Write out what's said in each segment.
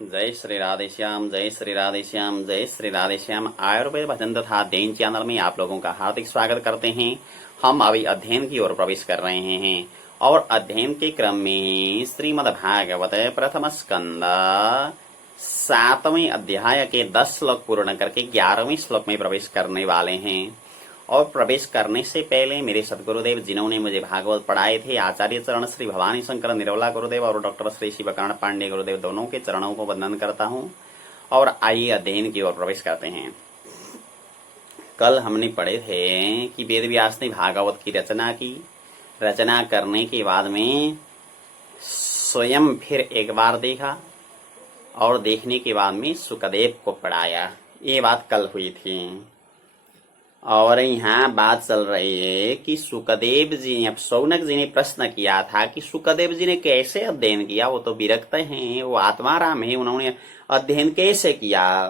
जय श्री राधे श्याम, जय श्री राधे श्याम, जय श्री राधे श्याम। आयुर्वेद भजन तथा अध्ययन चैनल में आप लोगों का हार्दिक स्वागत करते हैं। हम अभी अध्ययन की ओर प्रवेश कर रहे हैं और अध्ययन के क्रम में श्रीमद् भागवत प्रथम स्कंद 7वें अध्याय के 10 श्लोक पूर्ण करके 11वें श्लोक में प्रवेश करने वाले हैं। और प्रवेश करने से पहले मेरे सदगुरुदेव जिन्होंने मुझे भागवत पढ़ाए थे, आचार्य चरण श्री भवानी शंकर निरवला गुरुदेव और डॉक्टर श्री शिवकर्ण पांडे गुरुदेव, दोनों के चरणों को वंदन करता हूं। और आइए अध्ययन की ओर प्रवेश करते हैं। कल हमने पढ़े थे कि वेद व्यास ने भागवत की रचना की। रचना करने के बाद में स्वयं फिर एक बार देखा और देखने के बाद में सुखदेव को पढ़ाया। ये बात कल हुई थी। और यहाँ बात चल रही है कि सुखदेव जी ने, अब शौनक जी ने प्रश्न किया था कि सुखदेव जी ने कैसे अध्ययन किया, वो तो विरक्त हैं, वो आत्माराम है, उन्होंने अध्ययन कैसे किया।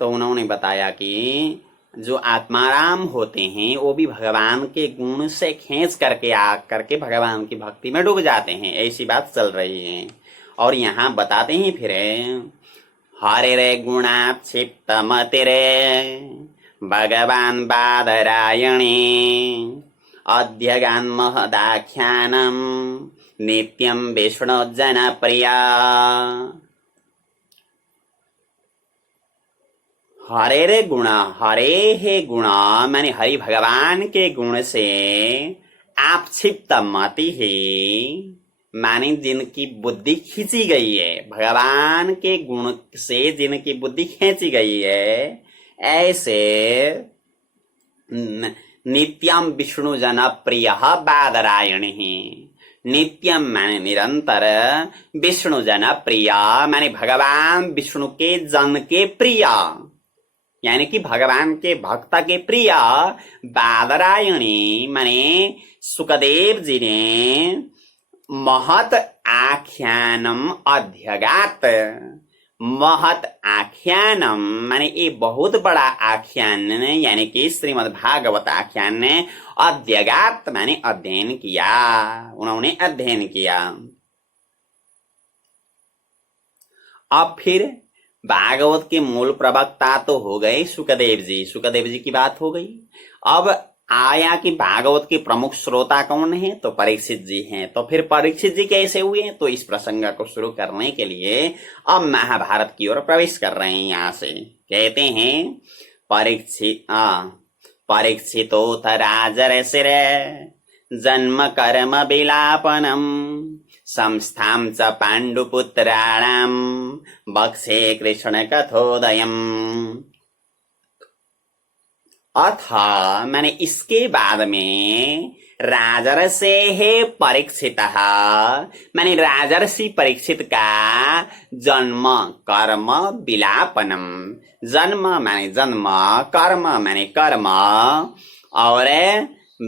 तो उन्होंने बताया कि जो आत्माराम होते हैं वो भी भगवान के गुण से खींच करके आ करके भगवान की भक्ति में डूब जाते हैं, ऐसी बात चल रही है। और यहाँ बताते हैं फिर, हरे रे गुणा क्षिप्त मतिरे भगवान बादरायणे अध्यगान महदाख्यानम नित्यम विष्णु जनप्रिया। हरे रे गुणा, हरे हे गुणा माने हरि भगवान के गुण से आप क्षिप्त मति है, माने जिनकी बुद्धि खींची गई है, भगवान के गुण से जिनकी बुद्धि खींची गई है, ऐसे नित्यम विष्णु जन प्रिय बादरायण ही। नित्यम माने निरंतर, विष्णु जन प्रिय माने भगवान विष्णु के जन के प्रिय, यानी कि भगवान के भक्त के प्रिय। बादरायणी माने सुखदेव जी ने महत आख्यानम अध्यगात। महत आख्यानम माने ये बहुत बड़ा आख्यान, यानी कि श्रीमद् भागवत आख्यान ने अध्यगात माने अध्ययन किया, उन्होंने अध्ययन किया। अब फिर भागवत के मूल प्रवक्ता तो हो गए सुखदेव जी, सुखदेव जी की बात हो गई। अब आया कि भागवत के प्रमुख श्रोता कौन है, तो परीक्षित जी हैं। तो फिर परीक्षित जी कैसे हुए, तो इस प्रसंग को शुरू करने के लिए अब महाभारत की ओर प्रवेश कर रहे हैं। यहाँ से कहते हैं, परीक्षितोऽथ राजर्षिर जन्म कर्म विलापनम संस्थां च पांडुपुत्राणाम बक्षे कृष्ण कथोदयम। अथा मैंने इसके बाद में राजर्षे है परीक्षित, मैंने राजर्षि परीक्षित का जन्म कर्म विलापनम, जन्म माने जन्म, कर्म माने कर्म, और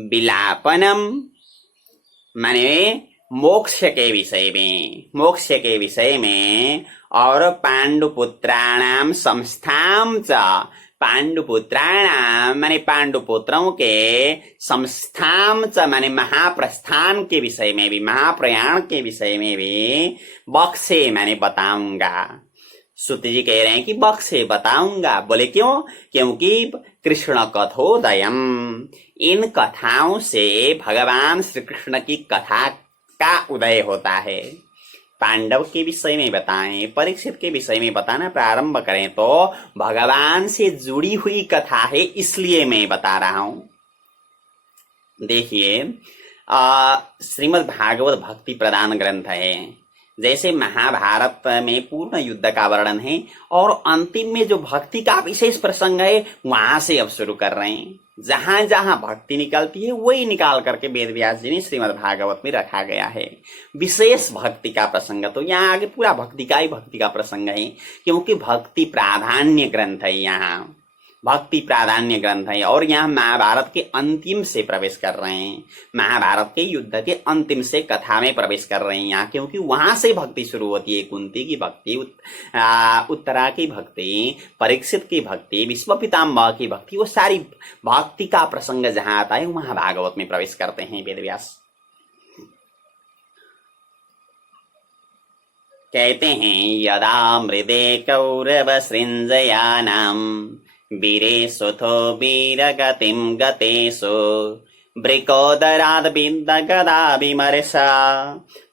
विलापनम माने मोक्ष के विषय में, मोक्ष के विषय में। और पांडुपुत्राणाम संस्थाम च, पांडुपुत्राणाम माने पांडुपुत्रों के, संस्थाम च माने महाप्रस्थान के विषय में भी, महाप्रयाण के विषय में भी, बक्से माने बताऊंगा। सुत जी कह रहे हैं कि बक्से बताऊंगा। बोले क्यों? क्योंकि कृष्ण कथोदयम, इन कथाओं से भगवान श्री कृष्ण की कथा का उदय होता है। पांडव के विषय में बताएं, परीक्षित के विषय में बताना प्रारंभ करें तो भगवान से जुड़ी हुई कथा है, इसलिए मैं बता रहा हूं। देखिए, श्रीमद् भागवत भक्ति प्रदान ग्रंथ है। जैसे महाभारत में पूर्ण युद्ध का वर्णन है और अंतिम में जो भक्ति का विशेष प्रसंग है, वहां से अब शुरू कर रहे हैं। जहां जहां भक्ति निकलती है वही निकाल करके वेद व्यास जी ने श्रीमद् भागवत में रखा गया है। विशेष भक्ति का प्रसंग तो यहाँ आगे पूरा भक्ति का प्रसंग है, क्योंकि भक्ति प्राधान्य ग्रंथ है, यहाँ भक्ति प्राधान्य ग्रंथ है। और यहाँ महाभारत के अंतिम से प्रवेश कर रहे हैं, महाभारत के युद्ध के अंतिम से कथा में प्रवेश कर रहे हैं यहाँ, क्योंकि वहां से भक्ति शुरू होती है। कुंती की भक्ति, उत्तरा की भक्ति, परीक्षित की भक्ति, विश्व पितामह की भक्ति, वो सारी भक्ति का प्रसंग जहां आता है वहां भागवत में प्रवेश करते हैं वेद व्यास। कहते हैं यदा मृदे कौरव सृंजयानाम वीरे सुथो वीरगतिम गतेषु वृकोदराद विद्ध गदा विमर्शा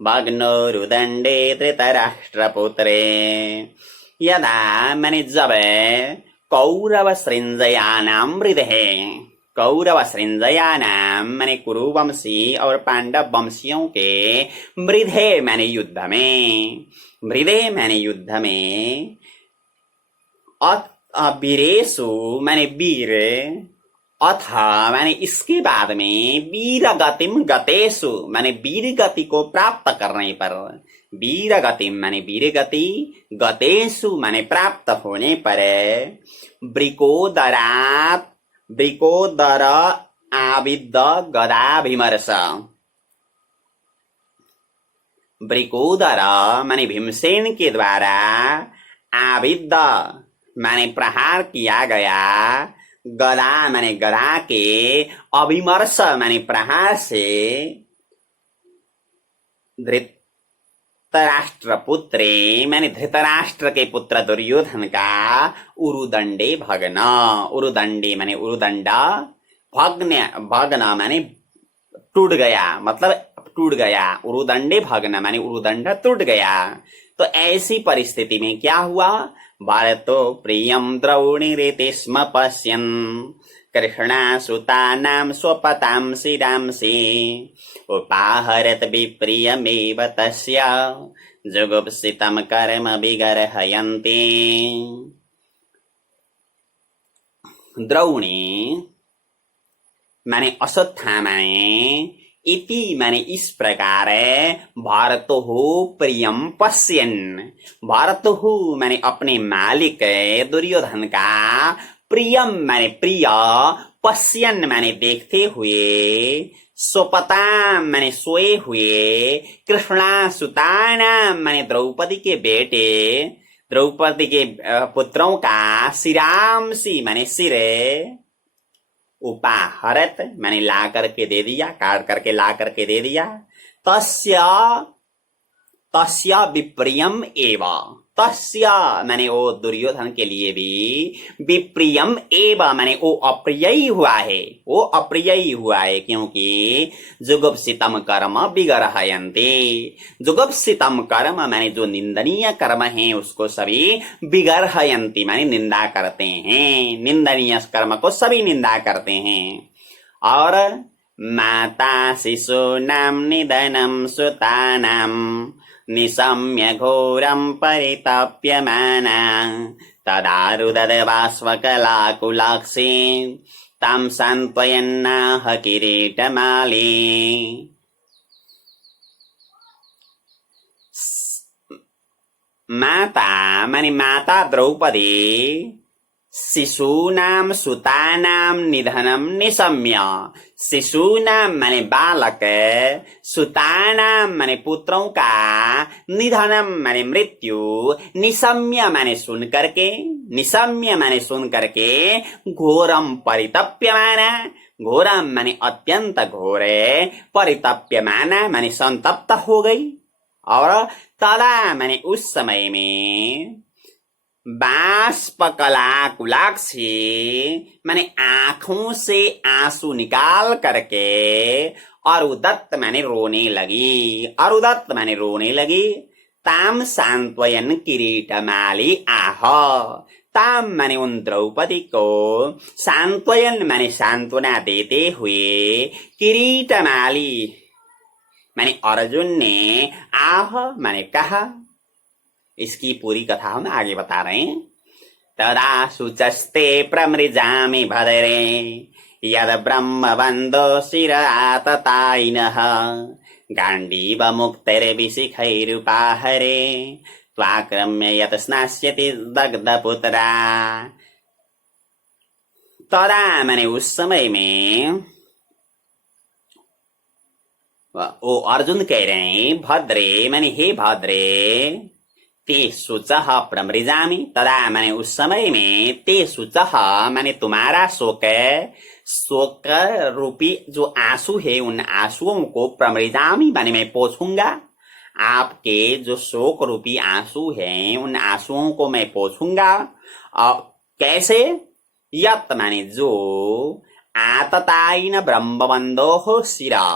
भग्नोरुदंडे धृतराष्ट्रपुत्रे। यदा मैंने जब कौरव सृंजयानाम मृदे, कौरव सृंजयानाम मैंने कुरुवंशी और पांडव वंशियों के मृधे मैंने युद्ध में, मृदे मैंने युद्ध में, वीरेशु मैंने वीर, अथ मैंने इसके बाद में वीर गतिम गतेशु मैंने वीर गति को प्राप्त करने पर, वीर गतिम मैंने वीर गति, गतेशु मैंने प्राप्त होने पर, वृकोदरात वृकोदर आविद्ध गदाभिमर्श, वृकोदर माने भीमसेन के द्वारा, आविद्ध माने प्रहार किया गया, गदा माने गदा के, अभिमर्श माने प्रहार से, धृतराष्ट्र पुत्रे माने धृतराष्ट्र के पुत्र दुर्योधन का, उरुदंडे भग्न, उरुदंडे माने उरुदंडा, भग्न भग्न माने टूट गया, मतलब टूट गया, उरुदंडे भग्न माने उरुदंड टूट गया। तो ऐसी परिस्थिति में क्या हुआ, भारतो प्रियम द्रौणीरिति स्म पश्यन् कृष्णासुतानां स्वपतां शिरांसि उपाहरत विप्रियमेव तस्य जुगुप्सितं कर्म विगर्हयन्ति। द्रौणी माने अश्वत्थामाए, इति माने इस प्रकार भारतो प्रियम पश्यन्, भारतो माने अपने मालिक दुर्योधन का, प्रियम माने प्रिय, पश्यन् माने देखते हुए, स्वपता माने सोए हुए, कृष्णासुताना माने द्रौपदी के बेटे, द्रौपदी के पुत्रों का, शिरांसि माने सिरे, उपाहरत मैंने ला करके दे दिया, काट करके ला करके दे दिया, तस्य तस्य विप्रियम एव, तस्य मैंने वो दुर्योधन के लिए भी, विप्रियम एव मैंने वो अप्रिय ही हुआ है, वो अप्रिय ही हुआ है, क्योंकि जुगुप्सितम कर्म विगर्हयन्ति, जुगुप्सितम कर्म मैंने जो निंदनीय कर्म है उसको सभी विगर्हयन्ति मैंने निंदा करते हैं, निंदनीय कर्म को सभी निंदा करते हैं। और माता शिशूनां निधनं सुतानां निशम्य घोरं परितप्यमाना तदा रुदधबाष्पकलाकुलाक्षी तां सान्त्वयन्नाह किरीटमाली। माता माने माता द्रौपदी, शिशूनां सुतानां निधनं निशम्य, शिशूनां माने बालक, सुतानां माने पुत्रों का, निधनम माने मृत्यु, निशम्य माने सुन करके, निशम्य माने सुन करके, घोरम परितप्यमाना, घोरम माने अत्यंत घोरे, परितप्यमाना माने संतप्त हो गई। और तदा माने उस समय में, बाष्पकलाकुलाक्षी माने आंखों से आंसू निकाल करके, अरुदत्त माने रोने लगी, अरुदत्त माने रोने लगी। ताम सांत्वयन किरीटमाली आह, ताम माने उन द्रौपदी को, सांत्वयन माने सांत्वना देते हुए, किरीटमाली माने अर्जुन ने, आह माने कहा। इसकी पूरी कथा हम आगे बता रहे हैं। तदा शुचस्ते प्रमृजामि भद्रे यद ब्रह्मबन्धो शिराततायिनः गाण्डीव मुक्तैर्विशिखैरुपाहरे त्वाक्रम्य यत् स्नास्यति दग्धपुत्रा। तदा मैंने उस समय में, वो अर्जुन कह रहे हैं, भद्रे मैंने हे भद्रे, ते शुचः प्रमृजामि, तदा मैंने उस समय में, ते शुचः मैंने तुम्हारा शोक, शोक रूपी जो आंसू है उन आंसुओं को, प्रमृजामि मैंने मैं पोछूंगा, आपके जो शोक रूपी आंसू हैं उन आंसुओं को मैं पोंछूंगा। कैसे? यत माने जो आततायिन ब्रह्मबंधो शिरा।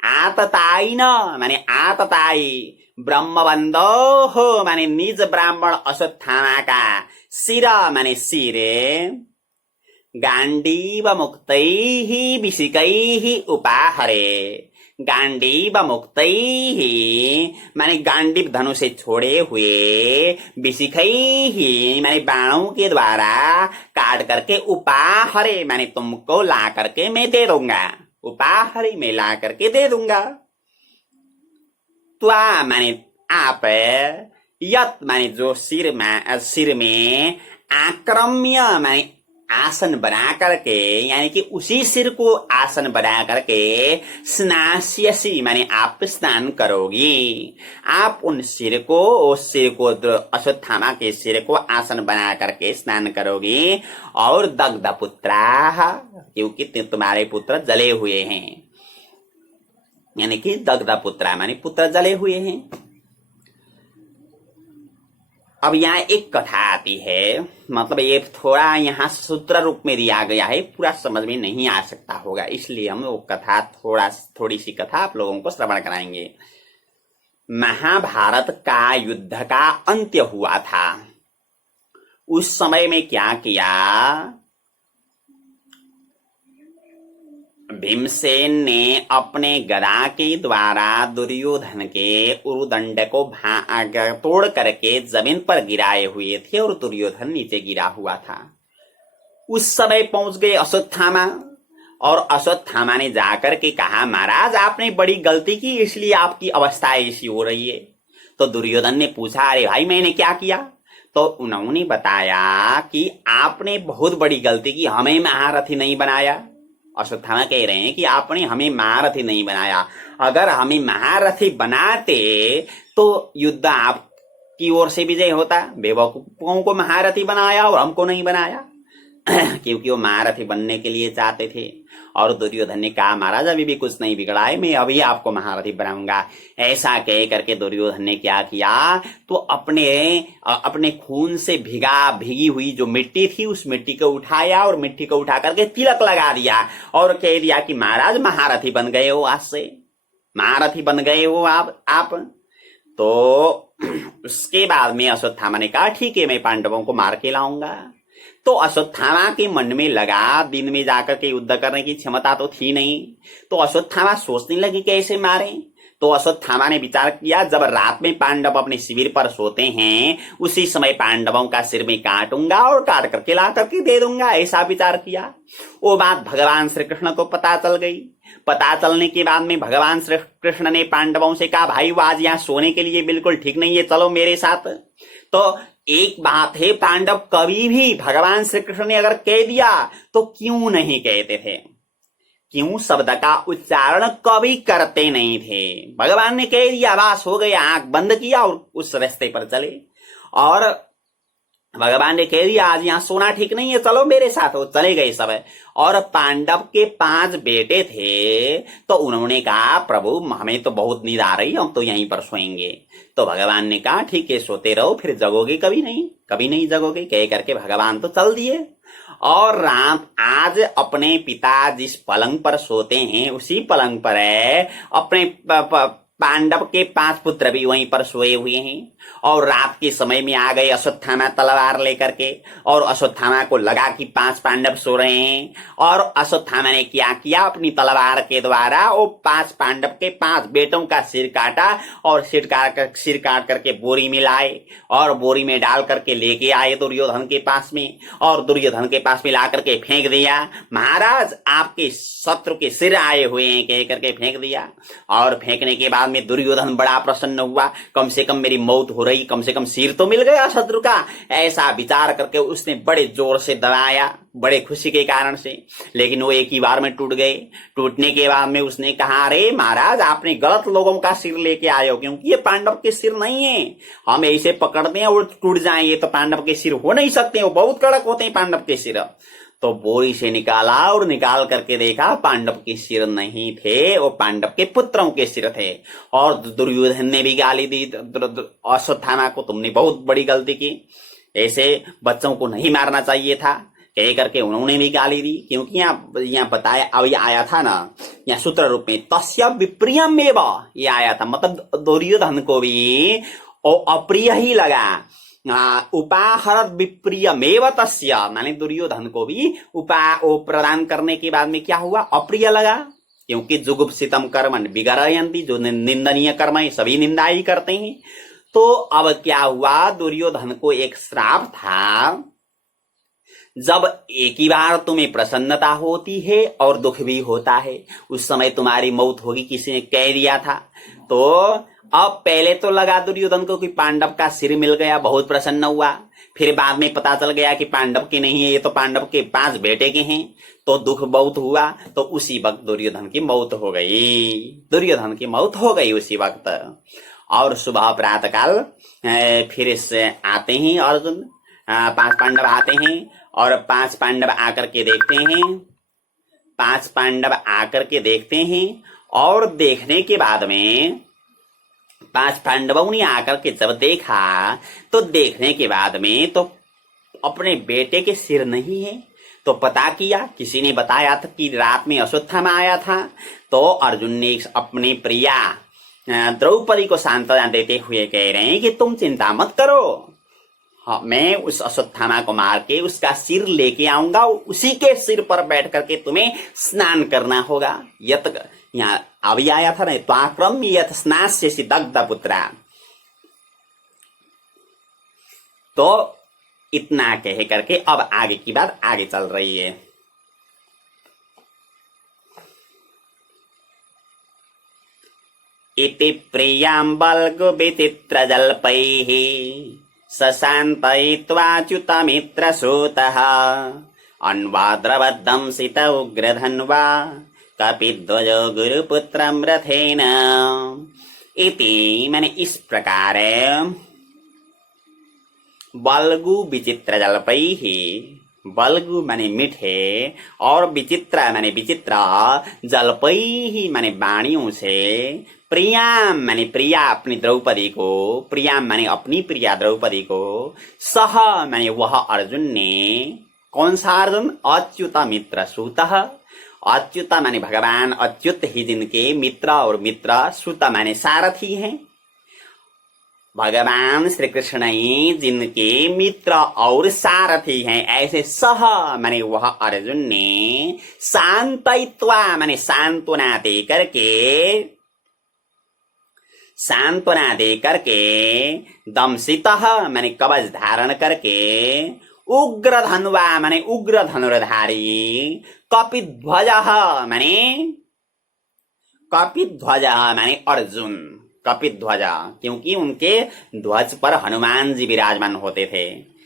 आततायिन माने आततायी, ब्रह्मबंधो माने निज ब्राह्मण अश्वत्थामा का, शिरा माने सिरे, गांडीव मुक्तैः विशिकैः उपाहरे। गांडीव मुक्तैः माने गांडीव धनु से छोड़े हुए, विशिखैः माने बाणों के द्वारा काट करके, उपाहरे माने तुमको ला करके मैं दे दूंगा। उपाहरे में ला करके दे दूंगा। त्वा माने आप, यत माने जो सिर में आक्रम्य माने आसन बना करके, यानी कि उसी सिर को आसन बना करके, स्नास्यसि माने आप स्नान करोगी। आप उन सिर को, उस सिर को, अश्वत्थामा के सिर को आसन बना करके स्नान करोगी। और दग्ध पुत्रा, क्योंकि तुम्हारे पुत्र जले हुए हैं, यानी कि दग्ध पुत्रा माने पुत्र जले हुए हैं। अब यहाँ एक कथा आती है, मतलब ये थोड़ा यहाँ सूत्र रूप में दिया गया है, पूरा समझ में नहीं आ सकता होगा, इसलिए हम वो कथा थोड़ी सी कथा आप लोगों को श्रवण कराएंगे। महाभारत का युद्ध का अंत्य हुआ था। उस समय में क्या किया, भीमसेन ने अपने गदा के द्वारा दुर्योधन के उरुदंड को तोड़ करके जमीन पर गिराए हुए थे और दुर्योधन नीचे गिरा हुआ था। उस समय पहुंच गए अश्वत्थामा, और अश्वत्थामा ने जाकर के कहा, महाराज आपने बड़ी गलती की, इसलिए आपकी अवस्था ऐसी हो रही है। तो दुर्योधन ने पूछा, अरे भाई मैंने क्या किया? तो उन्होंने बताया कि आपने बहुत बड़ी गलती की, हमें महारथी नहीं बनाया। अश्वत्थामा कह रहे हैं कि आपने हमें महारथी नहीं बनाया, अगर हमें महारथी बनाते तो युद्ध आपकी ओर से विजय होता। बेवकूफों को महारथी बनाया और हमको नहीं बनाया क्योंकि वो महारथी बनने के लिए चाहते थे। और दुर्योधन ने कहा, महाराज अभी भी कुछ नहीं बिगड़ा है, मैं अभी आपको महारथी बनाऊंगा। ऐसा कह करके दुर्योधन ने क्या किया, तो अपने खून से भीगी हुई जो मिट्टी थी उस मिट्टी को उठाया और मिट्टी को उठा करके तिलक लगा दिया और कह दिया कि महाराज महारथी बन गए हो, आज से महारथी बन गए हो आप। तो उसके बाद में अश्वत्थामा ने कहा, ठीक है मैं पांडवों को मार के लाऊंगा। तो अश्वत्थामा के मन में लगा, दिन में जाकर के युद्ध करने की क्षमता तो थी नहीं, तो अश्वत्थामा सोचने लगी कैसे मारे। तो अश्वत्थामा ने विचार किया, जब रात में पांडव अपने शिविर पर सोते हैं उसी समय पांडवों का सिर में काटूंगा और काट करके ला करके दे दूंगा, ऐसा विचार किया। वो बात भगवान श्री कृष्ण को पता चल गई। पता चलने के बाद में भगवान श्री कृष्ण ने पांडवों से कहा, भाई वो आज यहाँ सोने के लिए बिल्कुल ठीक नहीं है, चलो मेरे साथ। तो एक बात है, पांडव कभी भी भगवान श्री कृष्ण ने अगर कह दिया तो क्यों नहीं कहते थे, क्यों शब्द का उच्चारण कभी करते नहीं थे। भगवान ने कह दिया, बस हो गया, आंख बंद किया और उस रास्ते पर चले। और भगवान ने कह दिया, आज यहाँ सोना ठीक नहीं है, चलो मेरे साथ, वो चले गए सब। और पांडव के 5 बेटे थे, तो उन्होंने कहा, प्रभु हमें तो बहुत नींद आ रही है, हम तो यहीं पर सोएंगे। तो भगवान ने कहा, ठीक है सोते रहो, फिर जगोगे कभी नहीं जगोगे, कह करके भगवान तो चल दिए। और राम आज अपने पिता जिस पलंग पर सोते हैं उसी पलंग पर है अपने पांडव के 5 पुत्र भी वहीं पर सोए हुए हैं। और रात के समय में आ गए अश्वत्थामा तलवार लेकर के, और अश्वत्थामा को लगा कि 5 पांडव सो रहे हैं। और अश्वत्थामा ने क्या किया, अपनी तलवार के द्वारा वो 5 पांडव के 5 बेटों का सिर काटा और सिर काट करके बोरी में लाए और बोरी में डाल करके लेके आए दुर्योधन के पास में, और दुर्योधन के पास में ला करके फेंक दिया। महाराज आपके शत्रु के सिर आए हुए हैं कह करके फेंक दिया। और फेंकने के बाद में दुर्योधन बड़ा प्रसन्न हुआ, कम से कम मेरी मौत हो रही, कम से कम सिर तो मिल गया शत्रु का, ऐसा विचार करके उसने बड़े जोर से दबाया, बड़े खुशी के कारण से। लेकिन वो एक ही बार में टूट गए। टूटने के बाद में उसने कहा, अरे महाराज आपने गलत लोगों का सिर लेके आए हो, क्योंकि ये पांडव के सिर नहीं है, हम ऐसे पकड़ते हैं और टूट जाए, ये तो पांडव के सिर हो नहीं सकते, वो बहुत कड़क होते हैं पांडव के सिर। तो बोरी से निकाला और निकाल करके देखा पांडव के सिर नहीं थे, वो पांडव के पुत्रों के सिर थे। और दुर्योधन ने भी गाली दी अश्वत्थामा को, तुमने बहुत बड़ी गलती की, ऐसे बच्चों को नहीं मारना चाहिए था, कह करके उन्होंने भी गाली दी। क्योंकि यहाँ बताया, अब ये आया था ना यहाँ सूत्र रूप में, तस्य विप्रियम एवं, ये आया था, मतलब दुर्योधन को भी अप्रिय ही लगा। उपाहरत विप्रियमेव तस्य, माने दुर्योधन को भी वो प्रदान करने के बाद में क्या हुआ, अप्रिय लगा। क्योंकि जुगुप्सितम कर्म विगरयन्ति, जो निंदनीय कर्म है सभी निंदा ही करते हैं। तो अब क्या हुआ, दुर्योधन को एक श्राप था, जब एक ही बार तुम्हें प्रसन्नता होती है और दुख भी होता है, उस समय तुम्हारी मौत होगी, किसी ने कह दिया था। तो अब पहले तो लगा दुर्योधन को कि पांडव का सिर मिल गया, बहुत प्रसन्न हुआ। फिर बाद में पता चल गया कि पांडव के नहीं है, ये तो पांडव के 5 बेटे के हैं, तो दुख बहुत हुआ। तो उसी वक्त दुर्योधन की मौत हो गई, दुर्योधन की मौत हो गई उसी वक्त। और सुबह प्रातःकाल फिर से आते हैं अर्जुन, 5 पांडव आते हैं और 5 पांडव आकर के देखते हैं, 5 पांडव आकर के देखते हैं। और देखने के बाद में 5 पांडवों ने आकर के जब देखा, तो देखने के बाद में तो अपने बेटे के सिर नहीं है। तो पता किया, किसी ने बताया था कि रात में अश्वत्थामा आया था। तो अर्जुन ने अपनी प्रिया द्रौपदी को सांत्वना देते हुए कह रहे हैं कि तुम चिंता मत करो, हाँ, मैं उस अश्वत्थामा को मार के उसका सिर लेके आऊंगा, उसी के सिर पर बैठ करके तुम्हें स्नान करना होगा। यत यहाँ अभी आया था ना, त्वाक्रम यत स्नास्यसि दग्ध पुत्रा। तो इतना कह करके अब आगे की बात आगे चल रही है। इति प्रियां बल्गु विचित्र जल्पैः सशान्तयित्वाच्युतमित्रसूतः अन्वाद्रवद्दंसित उग्रधन्वा कपिध्वजो गुरुपुत्रं रथेन। इति माने इस प्रकार बल्गु विचित्र जल्पैः, बल्गु माने मीठे और विचित्र माने विचित्र, जल्पैः माने वाणियों से, प्रियाम माने प्रिया अपनी द्रौपदी को, प्रियाम माने अपनी प्रिया द्रौपदी को, सह माने वह अर्जुन ने, कौन सा अर्जुन, अच्युत मित्र सूतः, अच्युत माने भगवान अच्युत ही जिनके मित्र, और मित्र सूत माने सारथी हैं, भगवान श्री कृष्ण ही जिनके मित्र और सारथी हैं, ऐसे सह माने वह अर्जुन ने, शांतयित्वा माने सांत्वना दे करके, सांत्वना दे करके, दंसितः माने कवच धारण करके, उग्र धनुवा माने उग्र धनुर्धारी, कपिध्वजः माने कपिध्वजः माने अर्जुन, कपिध्वजा क्योंकि उनके ध्वज पर हनुमान जी विराजमान होते थे।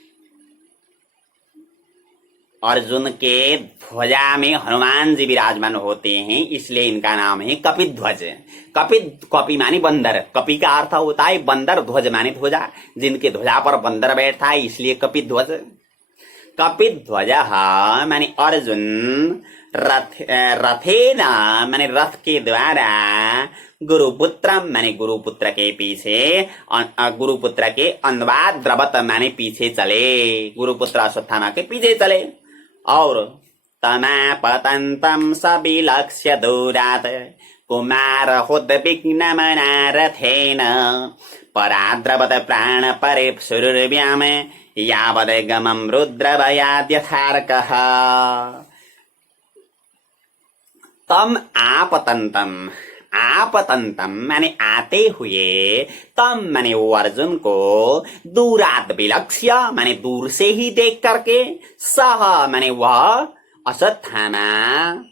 अर्जुन के ध्वजा में हनुमान जी विराजमान होते हैं, इसलिए इनका नाम है कपिध्वज। कपि माने बंदर, कपि का अर्थ होता है बंदर, ध्वज माने ध्वजा, जिनके ध्वजा पर बंदर बैठता है इसलिए कपिध्वज। कपिध्वज माने अर्जुन, रथेन माने रथ के द्वारा, गुरुपुत्रम माने गुरुपुत्र के पीछे, गुरुपुत्र के अन्वाद्रवत माने पीछे चले, गुरुपुत्र अश्वत्थामा के पीछे चले। और तमापतन्तं सविलक्ष्य दूरात् कुमारहोद्विग्नमना रथेन पराद्रवत प्राण परिप्सुरुर्व्याम यावद्गमं रुद्रवयाद्यथार्कः। तम आपतंतम, आपतंतम माने आते हुए, तम माने वो अर्जुन को, दूरात विलक्ष्य माने दूर से ही देख करके, सह माने वह अश्वत्थामा,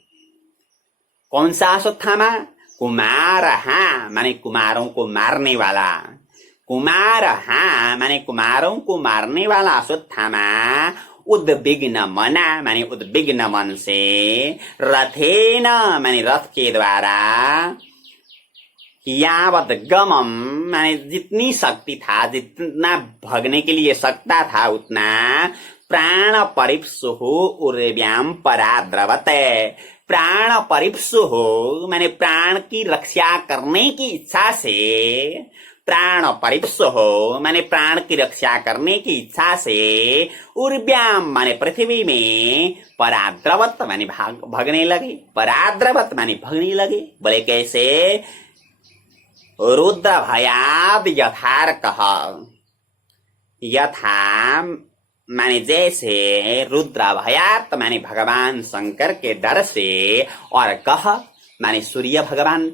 कौन सा अश्वत्थामा, कुमार हाँ माने कुमारों को मारने वाला, कुमार हाँ माने कुमारों को मारने वाला अश्वत्थामा, उद्विग्न मना माने उद्विग्न मन से, रथेन माने रथ के द्वारा, यावत गमम माने जितनी शक्ति था, जितना भगने के लिए सकता था उतना, प्राण परिप्सुः उर्व्याम पराद्रवत। प्राण परिप्सुः मैंने प्राण की रक्षा करने की इच्छा से, प्राण परिप्सुः मैंने प्राण की रक्षा करने की इच्छा से, उर्व्याम माने पृथ्वी में, पराद्रवत माने भगने लगे, पराद्रवत माने भगने लगे। बोले कैसे? रुद्र भयाद यथार्कः, यथा माने जैसे, रुद्र भयात माने भगवान शंकर के डर से, और कह माने सूर्य भगवान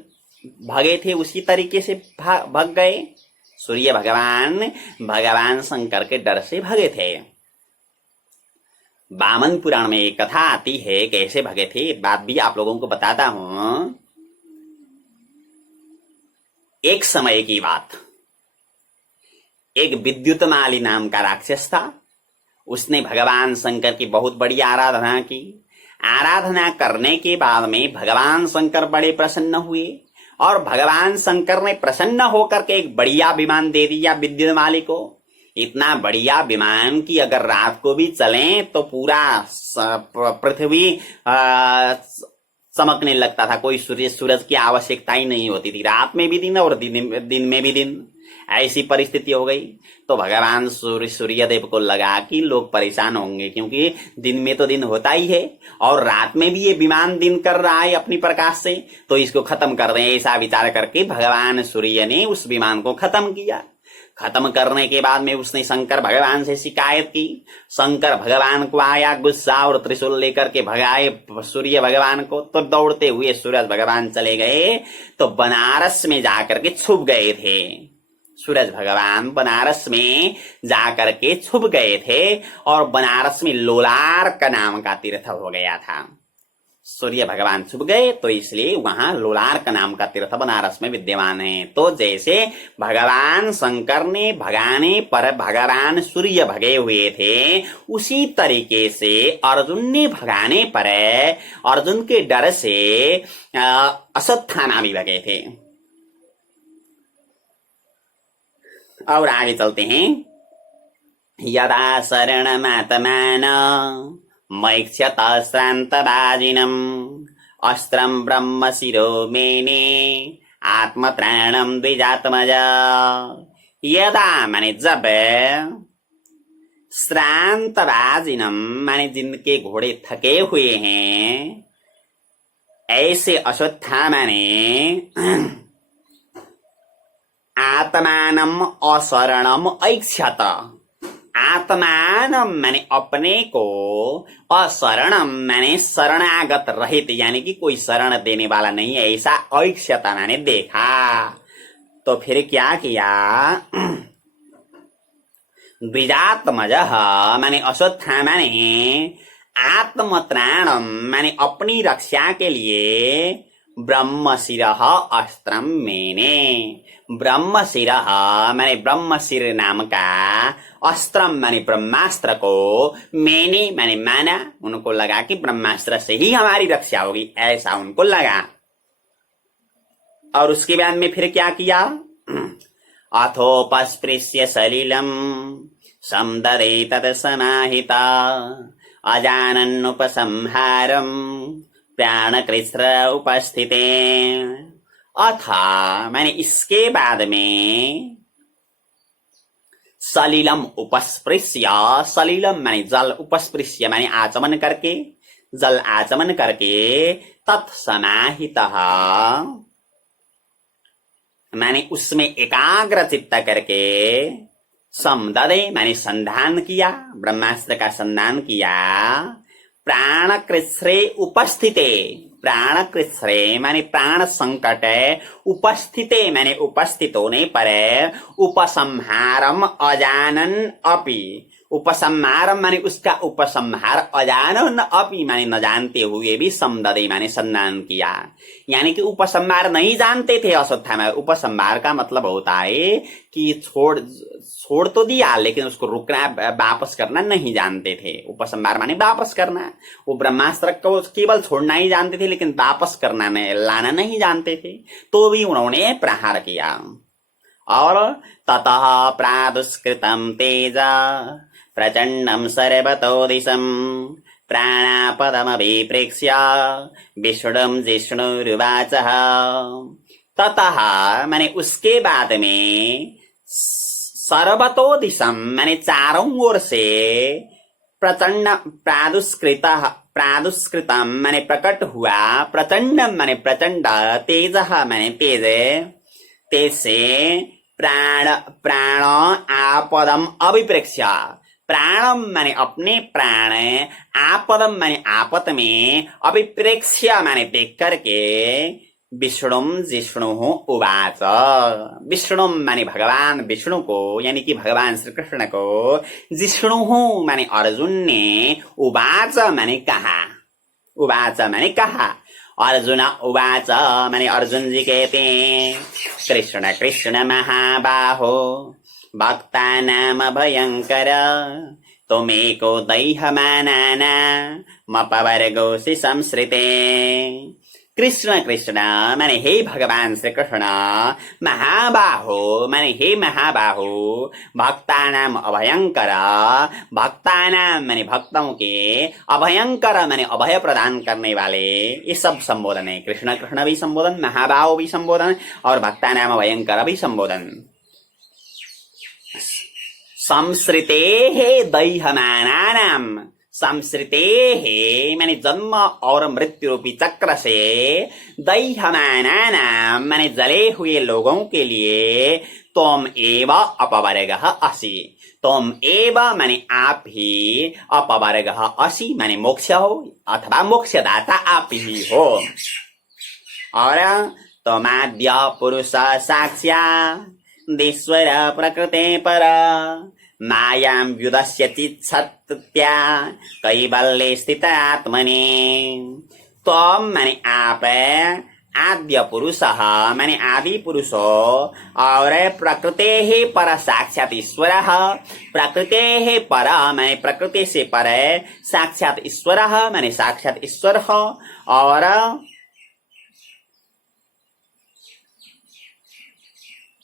भगे थे उसी तरीके से भग गए। सूर्य भगवान भगवान शंकर के डर से भगे थे। वामन पुराण में एक कथा आती है कैसे भगे थे, बात भी आप लोगों को बताता हूं। एक समय की बात, एक विद्युतमाली नाम का राक्षस था। उसने भगवान शंकर की बहुत बड़ी आराधना की। आराधना करने के बाद में भगवान शंकर बड़े प्रसन्न हुए, और भगवान शंकर ने प्रसन्न होकर के एक बढ़िया विमान दे दिया विद्युतमाली को। इतना बढ़िया विमान कि अगर रात को भी चलें तो पूरा पृथ्वी चमकने लगता था। कोई सूरज की आवश्यकता ही नहीं होती थी, रात में भी दिन और दिन में भी दिन। ऐसी परिस्थिति हो गई तो भगवान सूर्यदेव को लगा कि लोग परेशान होंगे, क्योंकि दिन में तो दिन होता ही है और रात में भी ये विमान दिन कर रहा है अपनी प्रकाश से, तो इसको खत्म कर दें। ऐसा विचार करके भगवान सूर्य ने उस विमान को खत्म किया। खत्म करने के बाद में उसने शंकर भगवान से शिकायत की। शंकर भगवान को आया गुस्सा और त्रिशूल लेकर के भगाए सूर्य भगवान को। तो दौड़ते हुए सूरज भगवान चले गए, तो बनारस में जाकर के छुप गए थे। सूरज भगवान बनारस में जाकर के छुप गए थे, और बनारस में लोलार्क नाम का तीर्थ हो गया था। सूर्य भगवान छुप गए तो इसलिए वहां लोलार्क नाम का तीर्थ बनारस में विद्यमान है। तो जैसे भगवान शंकर ने भगाने पर भगवान सूर्य भगे हुए थे, उसी तरीके से अर्जुन ने भगाने पर अर्जुन के डर से अश्वत्थामा भी भगे थे। और आगे चलते हैं। यदा शरणमात्मान मैक्षत श्रान्तबाजिनम् अस्त्रं ब्रह्म शिरो मेने आत्मत्राणम द्विजात्मज। यदा माने जब, श्रान्तबाजिनम माने जिनके घोड़े थके हुए हैं, ऐसे अश्वत्थामा ने आत्मानम अशरणम ऐक्षत। आत्मानम माने अपने को, अशरणम माने शरणागत रहित, यानी कि कोई शरण देने वाला नहीं, ऐसा ऐक्षत माने देखा। तो फिर क्या किया? द्विजात्मजः माने अश्वत्थामा ने आत्मत्राणम माने अपनी रक्षा के लिए ब्रह्मशिरः अस्त्रम मेने। ब्रह्मशिरः माने ब्रह्मशिर नाम का, अस्त्रम माने ब्रह्मास्त्र को, मैंने माने माना, उनको लगा कि ब्रह्मास्त्र से ही हमारी रक्षा होगी, ऐसा उनको लगा। और उसके बाद में फिर क्या किया? अथोपस्पृश्य सलिलम समदरे तत्समाहिता अजानन्नुपसंहारम प्राणकृत्र उपस्थिते। अथा मैंने इसके बाद में सलिलम उपस्पृश्य, सलिलम माने जल, उपस्पृश्य माने आचमन करके, जल आचमन करके, तत्समाहितः माने उसमें एकाग्र चित्त करके, समददे माने संधान किया, ब्रह्मास्त्र का संधान किया, प्राणकृच्छ्रे उपस्थिते, प्राणकृच्छ्रे माने प्राण संकट, उपस्थिते माने उपस्थित होने पर, उपसंहारम अजानन अपि, उपसंहारम माने उसका उपसंहार, अजानन अपि माने न जानते हुए भी, समददे माने संधान किया। यानी कि उपसंहार नहीं जानते थे अश्वत्थामा। उपसंहार का मतलब होता है कि छोड़ तो दिया लेकिन उसको रुकना, वापस करना नहीं जानते थे। उपसंहार माने वापस करना। वो ब्रह्मास्त्र को केवल छोड़ना ही जानते थे लेकिन वापस करना लाना नहीं जानते थे, तो भी उन्होंने प्रहार किया। और ततः प्रादुष्कृतं तेज प्रचंडं सर्वतो दिशं प्राणापदमभिप्रेक्ष्य विष्णुं जिष्णुरुवाचः। ततः माने उसके बाद में सर्वतो दिशम माने चारों ओर से प्रचंड प्रादुष्कृतम माने प्रकट हुआ, प्रचंडम माने प्रचंड, तेज माने तेज, तेज से प्राण आपदम अभिप्रेक्ष्य, प्राणम माने अपने प्राण, आपदम माने आपत में, अभिप्रेक्ष्य माने देख करके विष्णुम जिष्णु उवाच, विष्णु माने भगवान विष्णु को यानी कि भगवान श्री कृष्ण को, जिष्णु माने अर्जुन ने, उवाच माने कहा, उवाच माने कहा, अर्जुन उवाच माने अर्जुन जी कहते हैं, कृष्ण कृष्ण महाबाहो भक्तानाम भयंकर त्वमेको दैहमानाना मपवर्गोऽसि संसृते। कृष्ण कृष्ण माने हे भगवान श्री कृष्ण, महाबाहो माने हे महाबाहो, भक्तानाम अभयंकर, भक्तानाम माने भक्तों के, अभयंकर माने अभय प्रदान करने वाले, ये सब संबोधन है। कृष्ण कृष्ण भी संबोधन, महाबाहो भी संबोधन और भक्तानाम अभयंकर भी संबोधन। संसृते हे दैहमानानाम, संसृते है माने जन्म और मृत्यु रूपी चक्र से, दैहमानानाम माने जले हुए लोगों के लिए, तुम एव अपवर्गः असि, तुम एव माने आप ही, अपवर्गः असि माने मोक्ष हो अथवा मोक्षदाता आप ही हो। और तमाद्य पुरुष साक्ष्यादीश्वर प्रकृते पर मायां व्युदस्यचित्सत्या कैवल्ये स्थित आत्मने। त्वं माने आप, आद्य पुरुष माने आदि पुरुष, और प्रकृते ही पर साक्षात ईश्वर, प्रकृते ही पर माने प्रकृति से पर साक्षात ईश्वर माने साक्षात ईश्वर,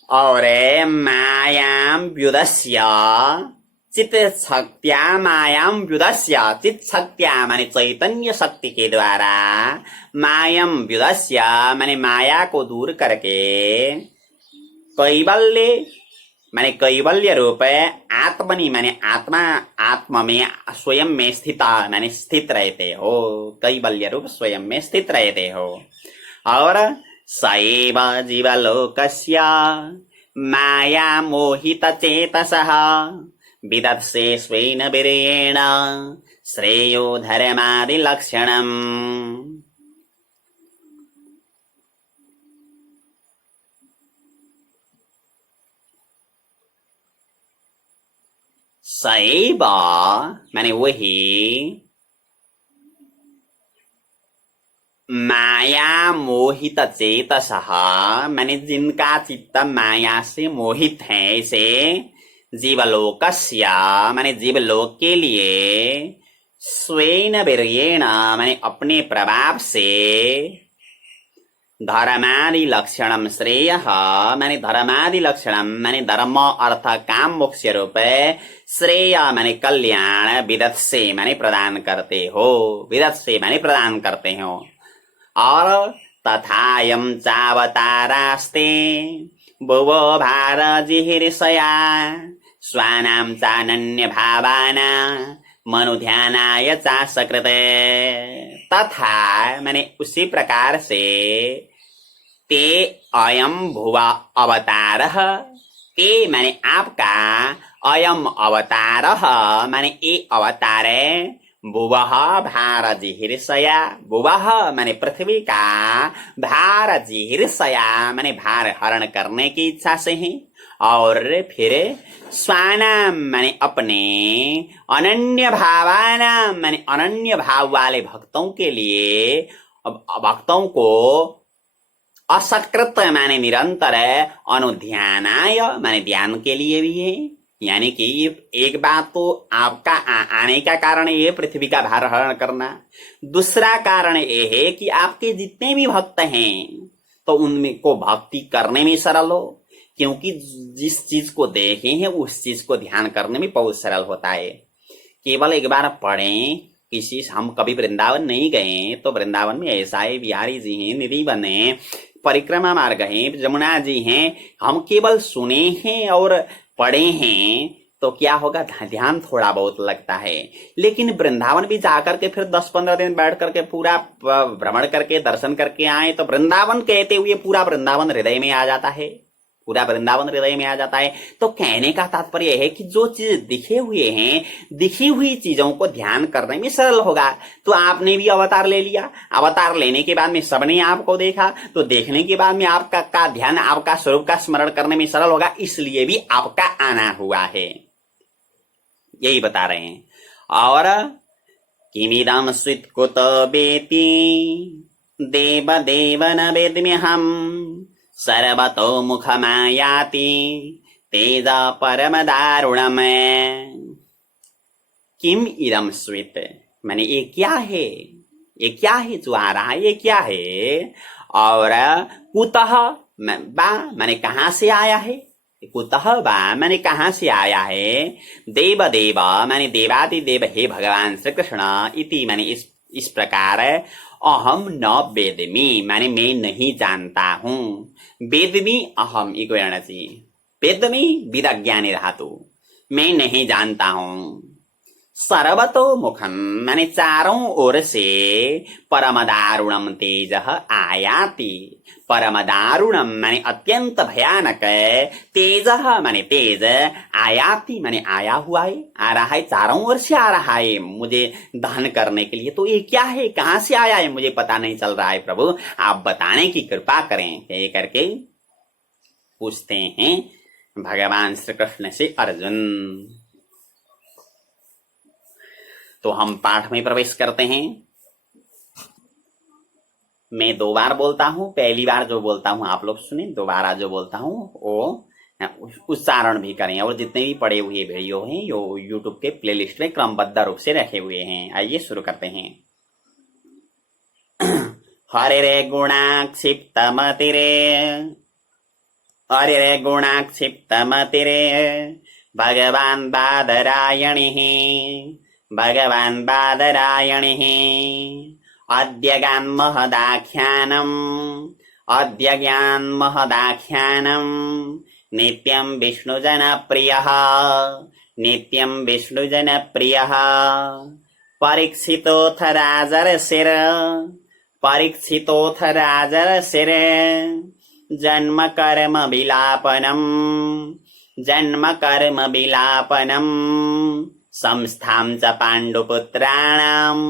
और मायां व्युदस्य चित्त शक्त्या, मायां व्युदस्य चित्त शक्त्या माने चैतन्य शक्ति के द्वारा, मायां व्युदस्य माने माया को दूर करके, कैवल्य माने कैवल्य रूप, आत्मनि माने आत्मा, आत्मा में स्वयं में स्थित माने स्थित रहते हो, कैवल्य रूप स्वयं में स्थित रहते हो। और सैव जीवलोकस्य माया मोहित चेतसः विदत्से स्वेन वीर्येण श्रेयो धर्मादि लक्षणम्। सैव माने वही, माया मोहित चेतसः माने जिनका चित्त माया से मोहित है, ऐसे जीवलोकस्य माने जीवलोक के लिए, स्वेन वीर्येण माने अपने प्रभाव से, धर्मादि लक्षणम श्रेयः माने धर्मादि लक्षणम माने धर्म अर्थ काम मोक्ष रूप, श्रेय माने कल्याण, विदत्से माने प्रदान करते हो, विदत्से माने प्रदान करते हो। और तथायं चावतारास्ते भुवो भारजिहिर्षया स्वानां चानन्य भावाना मनुध्यानाय चासकृते। तथा माने उसी प्रकार से, ते अयम भुवा अवतारः, ते माने आपका, अयम अवतारः माने ये अवतार, भुवः भारजिहिर्षया, भुवः माने पृथ्वी का, भारजिहिर्षया माने भार हरण करने की इच्छा से है, और फिर स्वानाम माने अपने, अनन्य भावानाम माने अनन्य भाव वाले भक्तों के लिए, भक्तों को असकृत माने निरंतर, अनुध्यानाय माने ध्यान के लिए भी है। यानी कि एक बात तो आपका आने का कारण ये पृथ्वी का भार हरण करना, दूसरा कारण ये है कि आपके जितने भी भक्त हैं तो उनमें को भक्ति करने में सरल हो, क्योंकि जिस चीज को देखे हैं उस चीज को ध्यान करने में बहुत सरल होता है। केवल एक बार पढ़ें, किसी हम कभी वृंदावन नहीं गए तो वृंदावन में ऐसा है, बिहारी जी हैं, निधि बने, परिक्रमा मार्ग हैं, जमुना जी हैं, हम केवल सुने हैं और पढ़े हैं तो क्या होगा, ध्यान थोड़ा बहुत लगता है। लेकिन वृंदावन भी जाकर के फिर 10-15 दिन बैठ करके पूरा भ्रमण करके दर्शन करके आए तो वृंदावन कहते हुए पूरा वृंदावन हृदय में आ जाता है, पूरा वृंदावन हृदय में आ जाता है। तो कहने का तात्पर्य है कि जो चीज दिखे हुए हैं, दिखी हुई चीजों को ध्यान करने में सरल होगा। तो आपने भी अवतार ले लिया, अवतार लेने के बाद में सबने आपको देखा, तो देखने के बाद में आपका का ध्यान, आपका स्वरूप का स्मरण करने में सरल होगा, इसलिए भी आपका आना हुआ है, यही बता रहे हैं। और किमिदं स्वित् कुत वेति देव देव न वेद्म्यहम् सर्वतो मुखमायाति तेज परम दारुणम। किम इदम स्वित्, माने ये क्या है, ये क्या है जो आ रहा है, ये क्या है। और कुतः बा माने कहां से आया है, कुतः बा माने कहां से आया है। देव देव माने देवादि देव, हे भगवान श्री कृष्ण, इति माने इस प्रकार। अहम न वेदमी माने मैं नहीं जानता हूं, वेदमी अहम इको जी, वेदमी विदज्ञानी धातु, मैं नहीं जानता हूं। सर्वतो मुखम माने चारों ओर से परम दारुणम तेज आयाति, परम दारुणम माने अत्यंत भयानक, तेज माने तेज, आयाति माने आया हुआ है, आ रहा है, चारों ओर से आ रहा है मुझे दहन करने के लिए। तो ये क्या है, कहां से आया है, मुझे पता नहीं चल रहा है, प्रभु आप बताने की कृपा करें, ये करके पूछते हैं भगवान श्री कृष्ण से अर्जुन। तो हम पाठ में प्रवेश करते हैं। मैं 2 बार बोलता हूं, पहली बार जो बोलता हूं आप लोग सुने, दोबारा जो बोलता हूं वो उच्चारण भी करें। और जितने भी पड़े हुए वीडियो हैं यो यूट्यूब के प्लेलिस्ट में क्रमबद्ध रूप से रखे हुए हैं। आइए शुरू करते हैं। हरे गुणाक्षिप्तमतिरे, हरे गुणाक्षिप्तमतिरे भगवान बादरायणिः, भगवान बादरायणिः अद्यगान् महदाख्यानम्, अद्यज्ञान् महदाख्यानम् नित्यं विष्णुजनप्रियः, नित्यं विष्णुजनप्रियः परीक्षितोऽथ राजर्षिर, परीक्षितोऽथ राजर्षिर जन्म कर्म विलापनम्, जन्म कर्म विलापनम् संस्थां च पाण्डुपुत्राणाम्,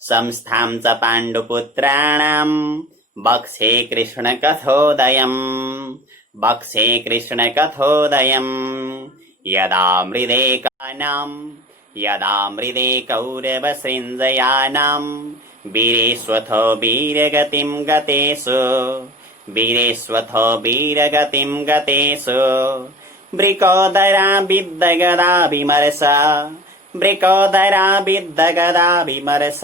संस्थां च पाण्डुपुत्राणाम् बक्षे कृष्णकथोदयम्, बक्षे कृष्णकथोदयम् यदा मृदेकानाम्, यदा मृदे कौरवसृञ्जयानाम् वीरेष्वथो वीरगतिं गतेषु, वीरेष्वथो वीरगतिं गतेषु वृकोदरा विद्यगदा विमर्श, वृकोदरा विद्यगदा विमर्श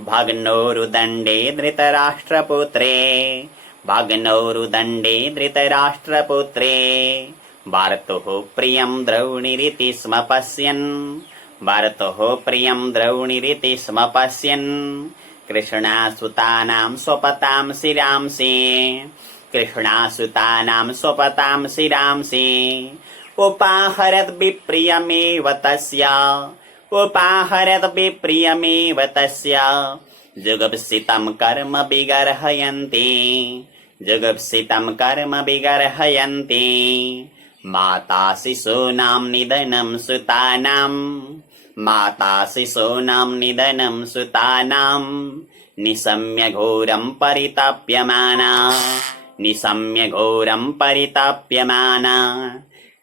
भग्नोरुदण्डे धृतराष्ट्रपुत्रे, भग्नोरुदण्डे धृतराष्ट्रपुत्रे भर्तुः प्रियं द्रौणिरिति स्म पश्यन्, भर्तुः प्रियं द्रौणिरिति स्म पश्यन् कृष्णासुतानां स्वपतां शिरांसि, कृष्णासुतानां स्वपतां शिरांसि उपाहरत् विप्रियमेव तस्य, उपाहरत् विप्रियमेव तस्य जुगुप्सितं कर्म विगर्हयन्ति, जुगुप्सितं कर्म विगर्हयन्ति माता शिशूनां निधनं सुतानां, माता शिशूनां निधनं सुतानां निशम्य घोरं परितप्यमाना, निशम्य घोरं परितप्यमाना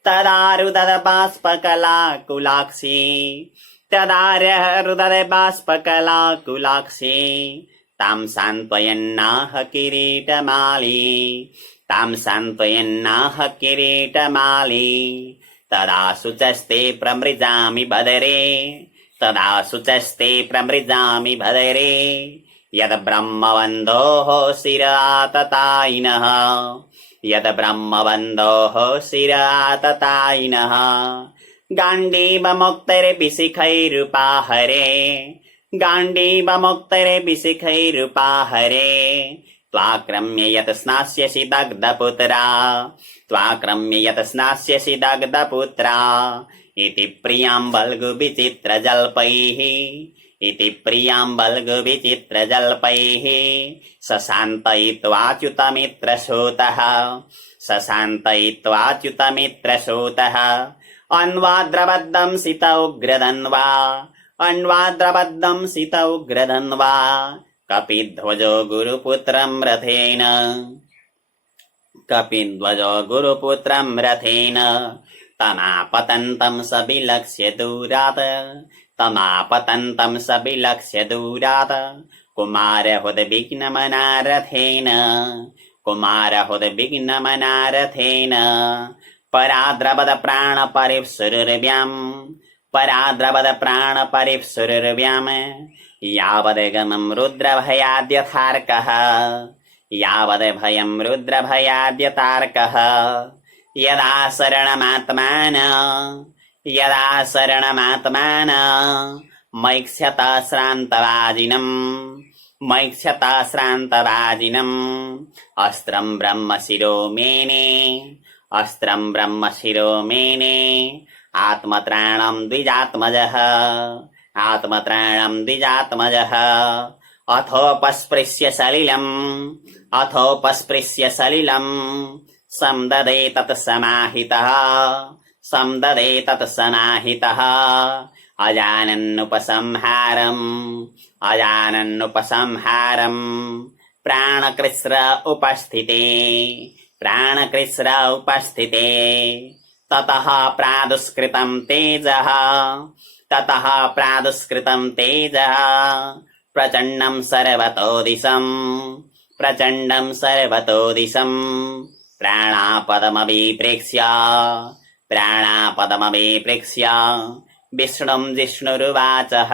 तदारुदध बाष्पकलाकुलाक्षी, तदारुदध बाष्पकलाकुलाक्षी तां सान्त्वयन्नाह किरीटमाली, तां सान्त्वयन्नाह किरीटमाली तदा शुचस्ते प्रमृजामि बदरे, तदा शुचस्ते प्रमृजामि बदरे यद् ब्रह्मवन्दोः शिराततायिनः, यद ब्रह्मबन्धोः शिराततायिनः गाण्डीवमुक्तैर्विशिखैरुपाहरे गाण्डीवमुक्तैर्विशिखैरुपाहरे त्वाक्रम्य यत् स्नास्यसि दग्धपुत्रा त्वाक्रम्य यत् स्नास्यसि दग्धपुत्रा इति प्रियाम्बल्गुविचित्रजल्पैः इति प्रियाम्बल्गुविचित्रजल्पैः शशान्तयित्वाच्युतमित्रसूतः शशान्तयित्वाच्युतमित्रसूतः अन्वाद्रबद्धं सित उग्रधन्वा अन्वाद्रबद्धं सित उग्रधन्वा कपिध्वजो गुरुपुत्रं रथेन कपिध्वजो गुरुपुत्रं रथेन तमापतन्तं स विलक्ष्य दूरात् तमापतन्तं स विलक्ष्य दूरात् कुमारहुद्विग्नमनारथेन कुमारहुद्विग्नमनारथेन पराद्रवद प्राणपरिप्सुरुर्व्याम् पराद्रवद प्राणपरिप्सुरुर्व्याम् यावदगमं रुद्रभयाद्यथार्कः यावद्भयं रुद्रभयाद्यतार्कः यदा शरणमात्मान मैक्ष्यता श्रान्तवाजिनम् अस्त्रं ब्रह्मशिरो मेने आत्मत्राणं द्विजात्मजः अथोपस्पृश्य सलिलम् समददे तत्समाहितः अजानन्नुपसंहारम् प्राणकृस्र उपस्थिते ततः प्रादुष्कृतं तेजः प्रचण्डं सर्वतो दिशं प्राणापदमभिप्रेक्ष्य विष्णुं जिष्णुरुवाचः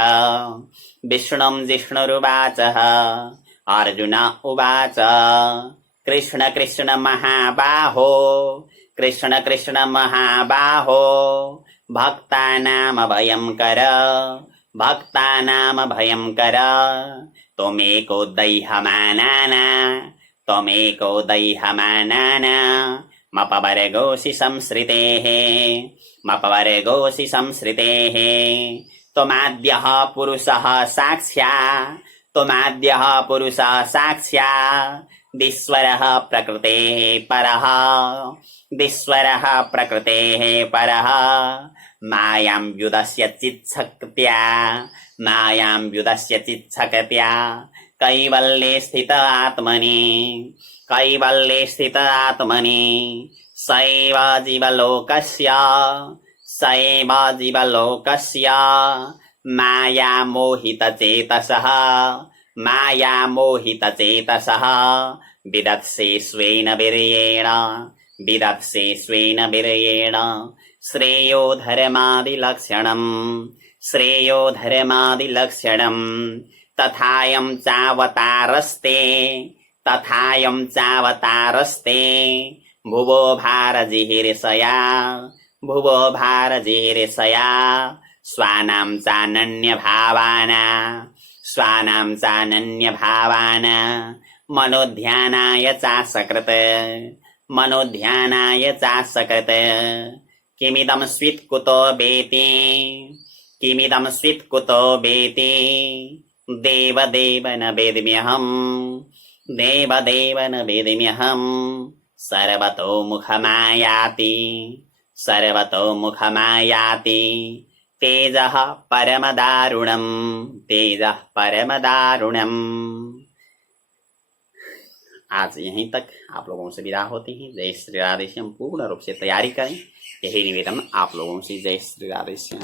अर्जुन उवाच कृष्ण कृष्ण महाबाहो भक्तानामभयं कर त्वमेको दैहमानाना मपवर्गोऽसि संसृतेः त्वमाद्यः पुरुषः साक्ष्या दिस्वरः प्रकृतेः परः मायां व्युदस्य चित्शक्त्या कैवल्ये स्थित आत्मनि सैव जीवलोकस्य मायामोहितचेतसः विदत्से स्वेन वीर्येण श्रेयो धर्मादिलक्षणम् तथायं चावतारस्ते भुवो भारजिहिर्षया स्वानां चानन्यभावाना मनोध्यानाय चासकृत किमिदं स्वित्कुतो वेति देवदेव न वेद्म्यहम् सर्वतो मुखमायाति तेजः परमदारुणम्। आज यहीं तक आप लोगों से विदा होते हैं। जय श्री राधेश्याम। पूर्ण रूप से तैयारी करें, यही निवेदन आप लोगों से। जय श्री राधेश्याम।